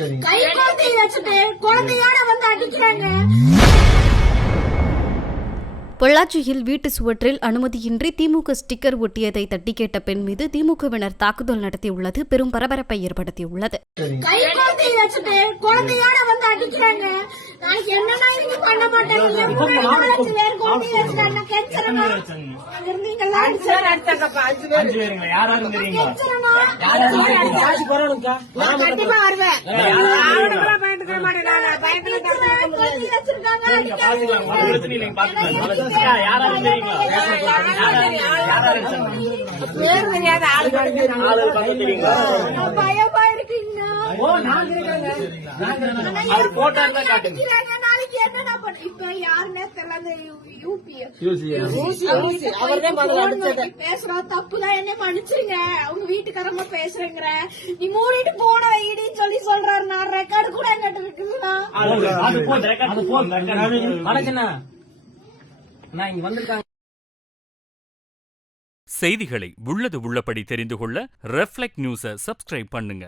கை குழந்தைய வச்சுட்டு குழந்தையோட வந்து அடிக்கிறாங்க. பொள்ளாச்சியில் வீட்டு சுவற்றில் அனுமதியின்றி திமுக ஸ்டிக்கர் ஒட்டியதை தட்டி கேட்ட பெண் மீது திமுகவினர் தாக்குதல் நடத்தியுள்ளது பெரும் பரபரப்பை ஏற்படுத்தியுள்ளது. கை குழந்தைய வச்சுட்டு குழந்தையோட வந்து அடிக்கிறாங்க. நாளைக்கு என்னன்னா இவங்க பண்ண மாட்டாங்க. வேற குழந்தைய வச்சுட்டாங்க. கெஞ்சறனா இருந்தீங்களா? கண்டிப்பா வருவேன். பயமா இருக்குங்க. நாளைக்கு என்னன்னா இப்ப யாருன்னே தெரியல. பேசுறோம் தப்புதான், என்ன மன்னிச்சிருங்க. அவங்க வீட்டுக்காரமா பேசுறேங்கிற நீ மூடிட்டு போன வைடின்னு சொல்லி சொல்றாரு. நான் ரெக்கார்டு கூட என்கிட்ட இருக்குங்களா? செய்திகளை உள்ளது உள்ளபடி தெரிந்து கொள்ள ரெஃப்ளெக்ட் நியூஸை சப்ஸ்கிரைப் பண்ணுங்க.